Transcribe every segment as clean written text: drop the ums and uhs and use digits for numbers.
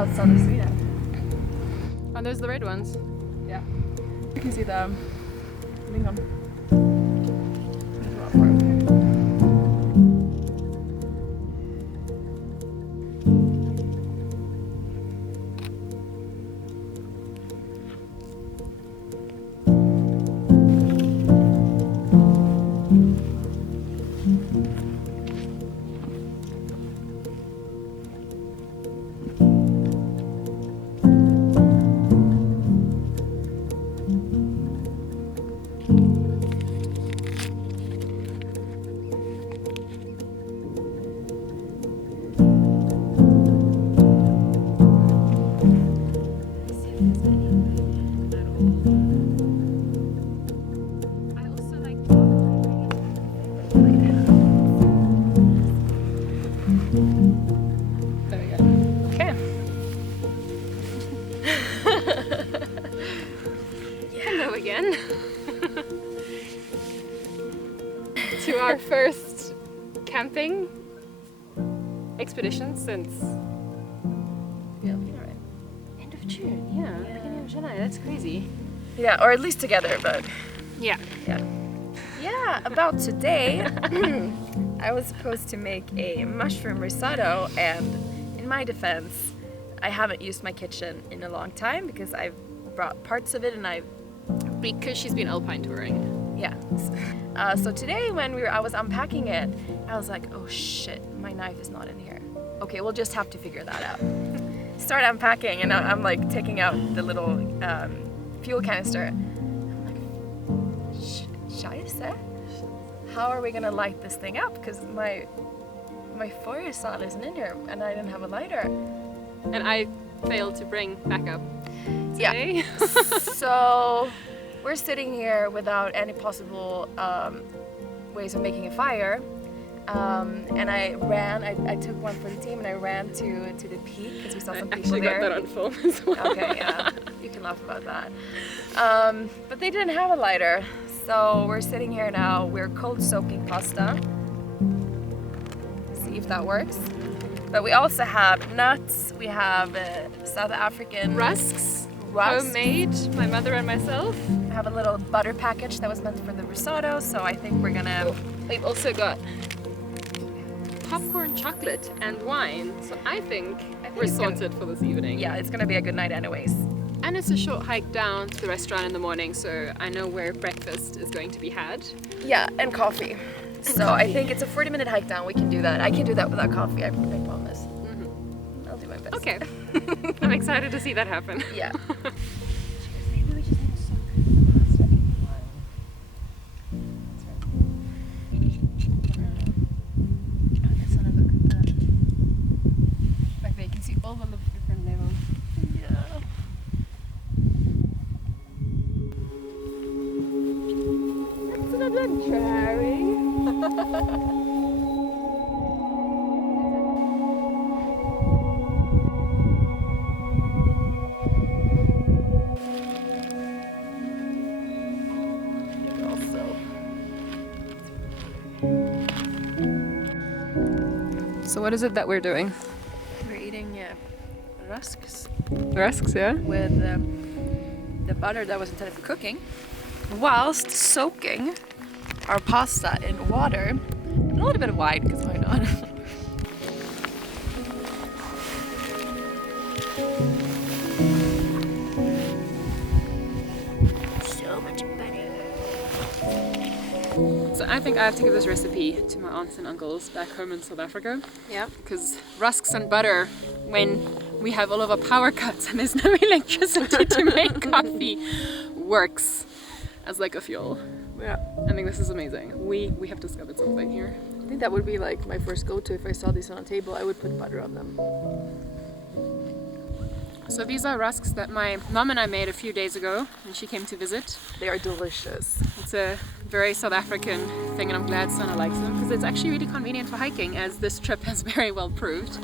outside of Sweden. And there's the red ones. Yeah. You can see the lingon. Again to our first camping expedition since end of June. Yeah, beginning of July. That's crazy. Yeah, or at least together, but yeah. About today, I was supposed to make a mushroom risotto, and in my defense, I haven't used my kitchen in a long time because I've brought parts of it and because she's been alpine touring. Yeah. So today when I was unpacking it, I was like, oh shit, my knife is not in here. Okay, we'll just have to figure that out. Start unpacking, and I'm like taking out the little fuel canister. I'm like, scheisse? How are we gonna light this thing up? Because my feuersaal isn't in here, and I didn't have a lighter. And I failed to bring backup today. Yeah. So we're sitting here without any possible ways of making a fire. And I took one for the team and I ran to the peak because we saw some people there. I actually got that on film as well. Okay, yeah, you can laugh about that. But they didn't have a lighter, so we're sitting here now. We're cold soaking pasta. See if that works. But we also have nuts. We have South African rusks. Homemade, my mother and myself. I have a little butter package that was meant for the risotto, so I think we're gonna... We've also got popcorn, chocolate, and wine, so I think we're sorted for this evening. Yeah, it's gonna be a good night anyways. And it's a short hike down to the restaurant in the morning, so I know where breakfast is going to be had. Yeah, and coffee. I think it's a 40-minute hike down. We can do that. I can do that without coffee, I promise. Mm-hmm. I'll do my best. Okay. I'm excited to see that happen. Yeah. Maybe we just need to soak the pasta in wine. That's Sanna, look at that. Back there, you can see all the different levels. Yeah. That's an adventure, Harry. So what is it that we're doing? We're eating rusks. Rusks, yeah? With the butter that was intended for cooking, whilst soaking our pasta in water and a little bit of wine, because why not? So much butter. So I think I have to give this recipe to my aunts and uncles back home in South Africa. Yeah. Because rusks and butter, when we have all of our power cuts and there's no electricity to make coffee, works as like a fuel. Yeah. I think this is amazing. We have discovered something here. I think that would be like my first go-to if I saw these on a table. I would put butter on them. So these are rusks that my mom and I made a few days ago when she came to visit. They are delicious. It's a very South African thing, and I'm glad Sanna likes them because it's actually really convenient for hiking, as this trip has very well proved.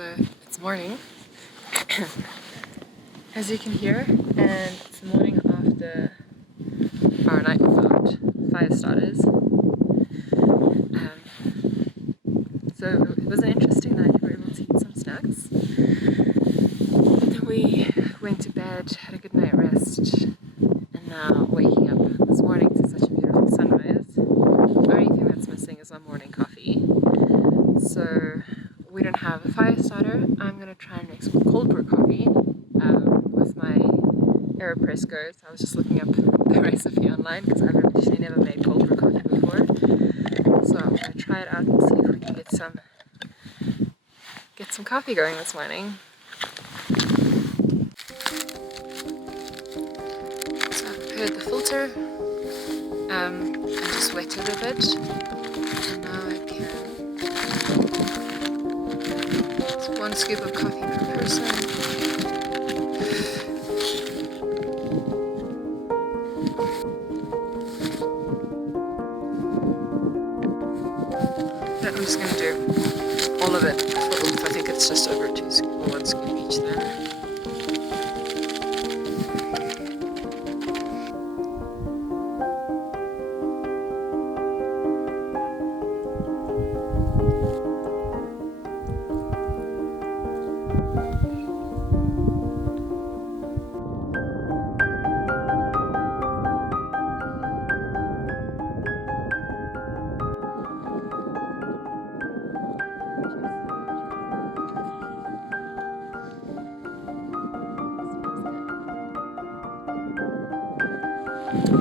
So it's morning, as you can hear, and it's the morning after our night without fire starters. So it was an interesting night. We were able to eat some snacks. Then we went to bed, had a good night rest, and now waking up this morning to such a beautiful sunrise. The only thing that's missing is our morning coffee. So we don't have a fire starter. I'm gonna try and make some cold brew coffee with my AeroPress Go. So I was just looking up the recipe online because I've actually never made cold brew coffee before. So I'm gonna try it out and see if we can get some coffee going this morning. So I've prepared the filter and just wetted a bit, and now I can. It's 1 scoop of coffee per person. I'm just going to do all of it. I think it's just over 2 scoops or 1 scoop each there.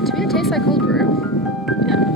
To me, it tastes like cold brew. Yeah.